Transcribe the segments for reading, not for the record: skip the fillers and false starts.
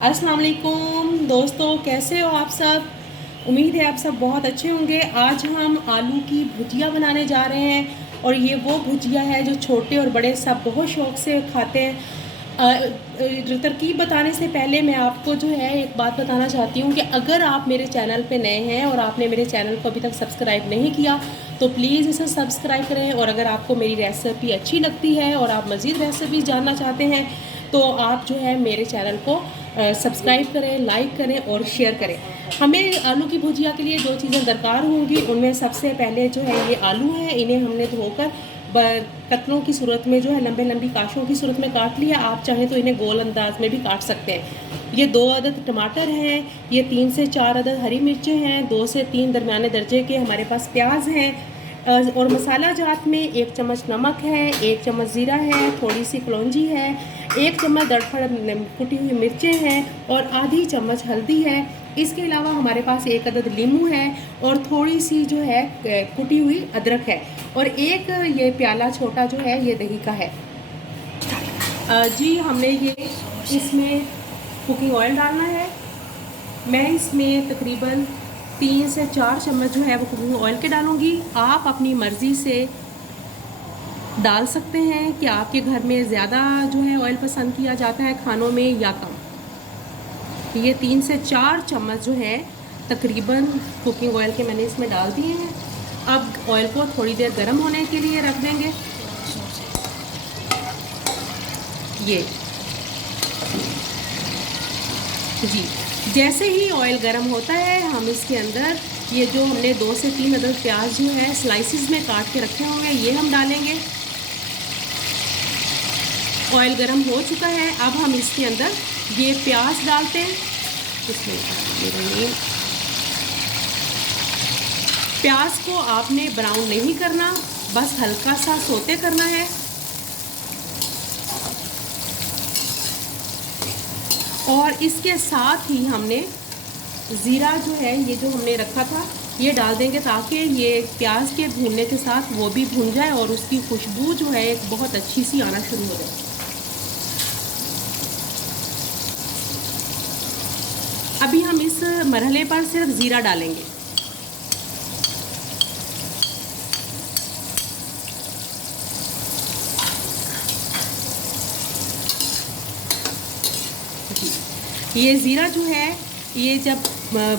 अस्सलाम वालेकुम दोस्तों, कैसे हो आप सब। उम्मीद है आप सब बहुत अच्छे होंगे। आज हम आलू की भुजिया बनाने जा रहे हैं और ये वो भुजिया है जो छोटे और बड़े सब बहुत शौक़ से खाते हैं। तरकीब बताने से पहले मैं आपको जो है एक बात बताना चाहती हूँ कि अगर आप मेरे चैनल पे नए हैं और आपने मेरे चैनल को अभी तक सब्सक्राइब नहीं किया तो प्लीज़ इसे सब्सक्राइब करें। और अगर आपको मेरी रेसिपी अच्छी लगती है और आप मज़ीद रेसिपी जानना चाहते हैं तो आप जो है मेरे चैनल को सब्सक्राइब करें, लाइक करें और शेयर करें। हमें आलू की भुजिया के लिए जो चीज़ें दरकार होंगी उनमें सबसे पहले जो है ये आलू है। इन्हें हमने धोकर कतलों की सूरत में जो है लंबे लंबी काशों की सूरत में काट लिया। आप चाहें तो इन्हें गोल अंदाज में भी काट सकते हैं। ये 2 अदद टमाटर हैं, ये 3 से 4 अदद हरी मिर्चें हैं, 2 से 3 दरमियाने दर्जे के हमारे पास प्याज हैं। और मसाला जात में 1 चम्मच नमक है, 1 चम्मच ज़ीरा है, थोड़ी सी कलौंजी है, 1 चम्मच दरफड़ कुटी हुई मिर्चें हैं और आधी चम्मच हल्दी है। इसके अलावा हमारे पास 1 अदद लीमू है और थोड़ी सी जो है कुटी हुई अदरक है और एक ये प्याला छोटा जो है ये दही का है। जी हमने ये इसमें कुकिंग ऑयल डालना है। मैं इसमें तकरीबन 3 से 4 चम्मच जो है वो कुकिंग ऑयल के डालूँगी। आप अपनी मर्ज़ी से डाल सकते हैं कि आपके घर में ज़्यादा जो है ऑयल पसंद किया जाता है खानों में या कम। ये 3 से 4 चम्मच जो है तकरीबन कुकिंग ऑयल के मैंने इसमें डाल दिए हैं। अब ऑयल को थोड़ी देर गर्म होने के लिए रख देंगे। ये जी जैसे ही ऑयल गर्म होता है हम इसके अंदर ये जो हमने 2 से 3 अदद प्याज जो है स्लाइसिस में काट के रखे होंगे ये हम डालेंगे। ऑयल गर्म हो चुका है। अब हम इसके अंदर ये प्याज डालते हैं। इसमें प्याज को आपने ब्राउन नहीं करना, बस हल्का सा सोते करना है। और इसके साथ ही हमने ज़ीरा जो है ये जो हमने रखा था ये डाल देंगे ताकि ये प्याज के भूनने के साथ वो भी भून जाए और उसकी खुशबू जो है एक बहुत अच्छी सी आना शुरू हो जाए। अभी हम इस मरहले पर सिर्फ ज़ीरा डालेंगे। ये ज़ीरा जो है ये जब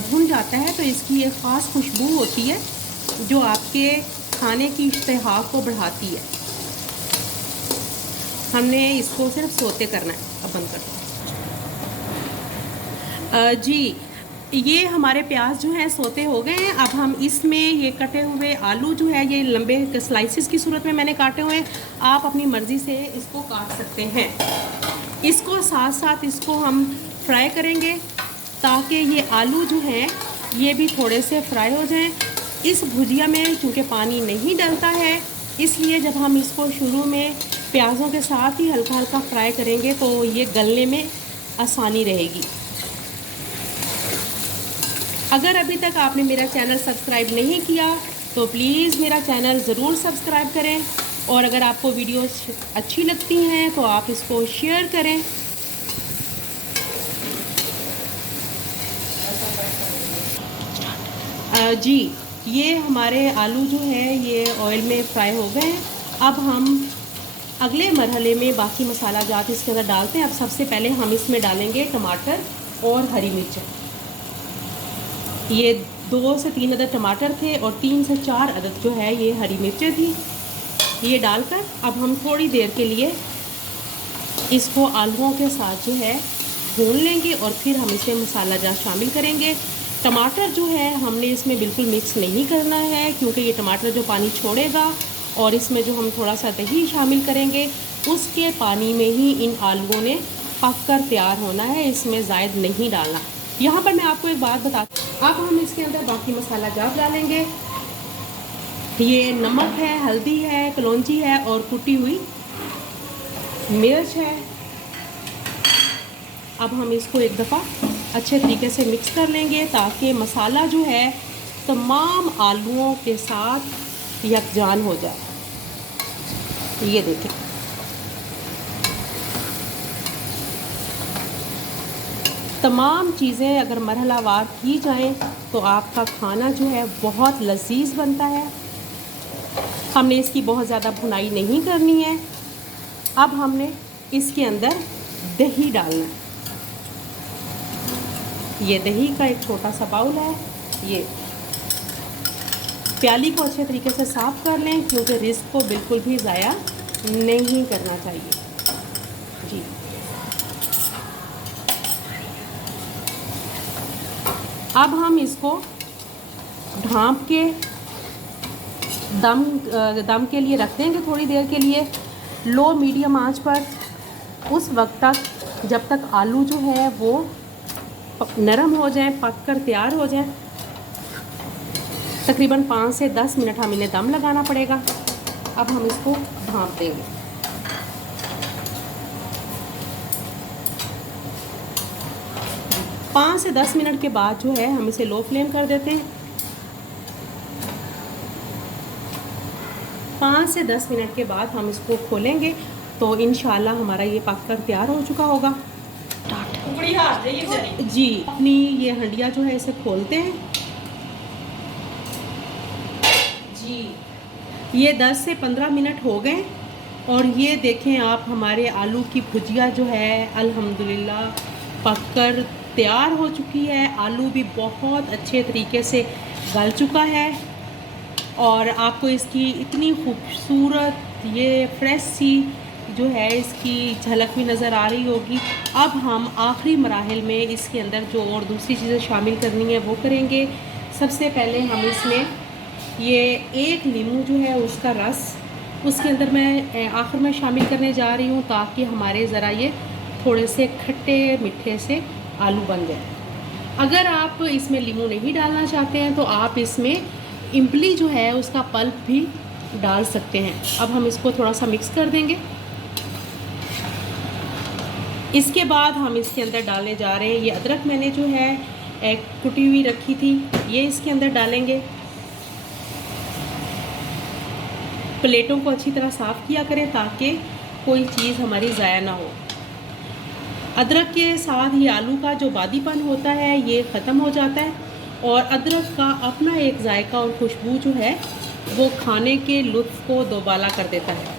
भुन जाता है तो इसकी एक ख़ास खुशबू होती है जो आपके खाने की इश्तहा को बढ़ाती है। हमने इसको सिर्फ सोते करना है। अब बंद कर दो। जी ये हमारे प्याज जो है सोते हो गए हैं। अब हम इसमें ये कटे हुए आलू जो है ये लंबे स्लाइसिस की सूरत में मैंने काटे हुए हैं। आप अपनी मर्ज़ी से इसको काट सकते हैं। इसको साथ साथ इसको हम फ्राई करेंगे ताकि ये आलू जो हैं ये भी थोड़े से फ्राई हो जाएं। इस भुजिया में चूँकि पानी नहीं डलता है इसलिए जब हम इसको शुरू में प्याज़ों के साथ ही हल्का हल्का फ्राई करेंगे तो ये गलने में आसानी रहेगी। अगर अभी तक आपने मेरा चैनल सब्सक्राइब नहीं किया तो प्लीज़ मेरा चैनल ज़रूर सब्सक्राइब करें और अगर आपको वीडियोस अच्छी लगती हैं तो आप इसको शेयर करें। जी ये हमारे आलू जो है ये ऑयल में फ्राई हो गए हैं। अब हम अगले मरहले में बाकी मसाला जात इसके अंदर डालते हैं। अब सबसे पहले हम इसमें डालेंगे टमाटर और हरी मिर्च। ये 2 से 3 अदद टमाटर थे और 3 से 4 अदद जो है ये हरी मिर्चें थी। ये डालकर अब हम थोड़ी देर के लिए इसको आलूओं के साथ जो है भून लेंगे और फिर हम इसमें मसाला जात शामिल करेंगे। टमाटर जो है हमने इसमें बिल्कुल मिक्स नहीं करना है क्योंकि ये टमाटर जो पानी छोड़ेगा और इसमें जो हम थोड़ा सा दही शामिल करेंगे उसके पानी में ही इन आलूओं ने पक कर तैयार होना है। इसमें ज़ायद नहीं डालना। यहाँ पर मैं आपको एक बात बताती हूँ। अब हम इसके अंदर बाकी मसाला जात डालेंगे। ये नमक है, हल्दी है, कलौंजी है और कुटी हुई मिर्च है। अब हम इसको एक दफ़ा अच्छे तरीके से मिक्स कर लेंगे ताकि मसाला जो है तमाम आलूओं के साथ यकजान हो जाए। ये देखें तमाम चीज़ें अगर मरहलावार की जाएं तो आपका खाना जो है बहुत लजीज बनता है। हमने इसकी बहुत ज़्यादा भुनाई नहीं करनी है। अब हमने इसके अंदर दही डालना है। ये दही का एक छोटा सा बाउल है। ये प्याली को अच्छे तरीके से साफ़ कर लें, क्योंकि रिस्क को बिल्कुल भी ज़ाया नहीं करना चाहिए जी। अब हम इसको ढाँप के दम के लिए रख देंगे थोड़ी देर के लिए, लो मीडियम आंच पर। उस वक्त तक जब तक आलू जो है वो नरम हो जाए, पक कर तैयार हो जाए। तकरीबन 5 से 10 मिनट हम इन्हें दम लगाना पड़ेगा। अब हम इसको ढाँप देंगे। पाँच से 10 मिनट के बाद जो है हम इसे लो फ्लेम कर देते हैं। 5 से 10 मिनट के बाद हम इसको खोलेंगे तो इंशाल्लाह हमारा ये पक कर तैयार हो चुका होगा। जी, अपनी ये हंडिया जो है इसे खोलते हैं जी। ये 10 से 15 मिनट हो गए और ये देखें आप, हमारे आलू की भुजिया जो है अल्हम्दुलिल्लाह पककर तैयार हो चुकी है। आलू भी बहुत अच्छे तरीके से गल चुका है और आपको इसकी इतनी खूबसूरत ये फ्रेश सी जो है इसकी झलक भी नज़र आ रही होगी। अब हम आखिरी मराहिल में इसके अंदर जो और दूसरी चीज़ें शामिल करनी है वो करेंगे। सबसे पहले हम इसमें ये एक नींबू जो है उसका रस उसके अंदर मैं आखिर में शामिल करने जा रही हूँ, ताकि हमारे ज़रा ये थोड़े से खट्टे मीठे से आलू बन जाए। अगर आप इसमें नींबू नहीं डालना चाहते हैं तो आप इसमें इमली जो है उसका पल्प भी डाल सकते हैं। अब हम इसको थोड़ा सा मिक्स कर देंगे। इसके बाद हम इसके अंदर डालने जा रहे हैं ये अदरक, मैंने जो है एक कुटी हुई रखी थी, ये इसके अंदर डालेंगे। प्लेटों को अच्छी तरह साफ़ किया करें ताकि कोई चीज़ हमारी ज़ाया ना हो। अदरक के साथ ये आलू का जो बादीपन होता है ये ख़त्म हो जाता है और अदरक का अपना एक जायका और खुशबू जो है वो खाने के लुत्फ़ को दोबाला कर देता है।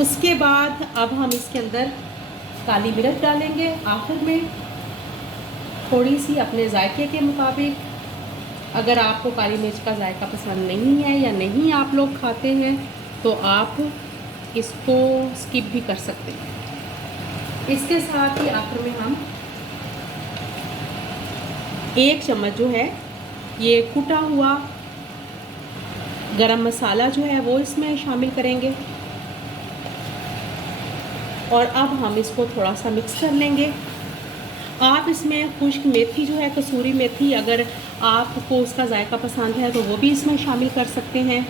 उसके बाद अब हम इसके अंदर काली मिर्च डालेंगे आखिर में, थोड़ी सी अपने जायके के मुताबिक। अगर आपको काली मिर्च का जायका पसंद नहीं है या नहीं आप लोग खाते हैं तो आप इसको स्किप भी कर सकते हैं। इसके साथ ही आखिर में हम 1 चम्मच जो है ये कुटा हुआ गरम मसाला जो है वो इसमें शामिल करेंगे और अब हम इसको थोड़ा सा मिक्स कर लेंगे। आप इसमें खुश्क मेथी जो है, कसूरी मेथी, अगर आपको उसका जायका पसंद है तो वो भी इसमें शामिल कर सकते हैं।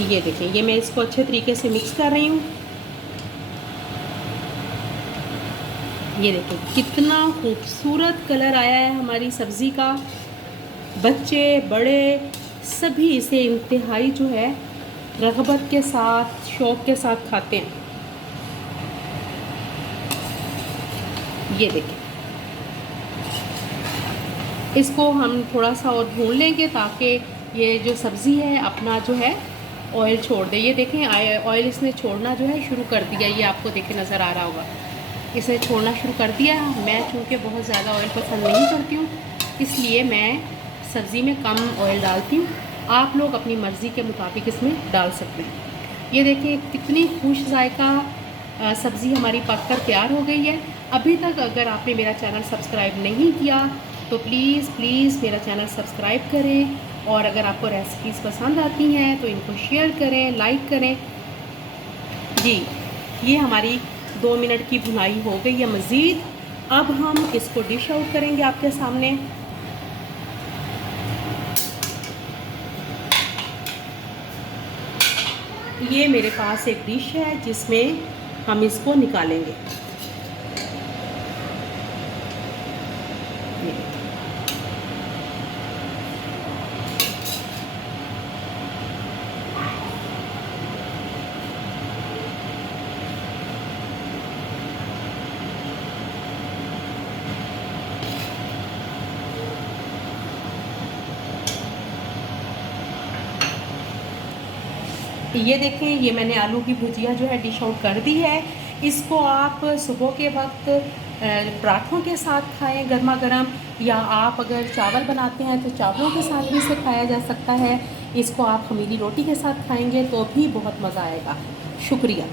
ये देखिए, ये मैं इसको अच्छे तरीके से मिक्स कर रही हूँ। ये देखिए कितना खूबसूरत कलर आया है हमारी सब्ज़ी का। बच्चे बड़े सभी इसे इंतहाई जो है रग़बत के साथ, शौक़ के साथ खाते हैं। ये देखिए, इसको हम थोड़ा सा और भून लेंगे ताकि ये जो सब्ज़ी है अपना जो है ऑयल छोड़ दे। ये देखें ऑयल इसने छोड़ना जो है शुरू कर दिया, ये आपको देखे नज़र आ रहा होगा, इसे छोड़ना शुरू कर दिया। मैं चूँकि बहुत ज़्यादा ऑयल पसंद नहीं करती हूँ इसलिए मैं सब्ज़ी में कम ऑयल डालती हूँ। आप लोग अपनी मर्ज़ी के मुताबिक इसमें डाल सकते हैं। ये देखिए कितनी खुश जायका सब्ज़ी हमारी पककर तैयार हो गई है। अभी तक अगर आपने मेरा चैनल सब्सक्राइब नहीं किया तो प्लीज़ मेरा चैनल सब्सक्राइब करें और अगर आपको रेसिपीज़ पसंद आती हैं तो इनको शेयर करें, लाइक करें। जी, ये हमारी 2 मिनट की भुनाई हो गई है मज़ीद। अब हम इसको डिश आउट करेंगे आपके सामने। ये मेरे पास एक डिश है जिसमें हम इसको निकालेंगे। ये देखें, ये मैंने आलू की भुजिया जो है डिश आउट कर दी है। इसको आप सुबह के वक्त पराठों के साथ खाएं गर्मा गर्म, या आप अगर चावल बनाते हैं तो चावलों के साथ भी इसे खाया जा सकता है। इसको आप खमीरी रोटी के साथ खाएंगे तो भी बहुत मज़ा आएगा। शुक्रिया।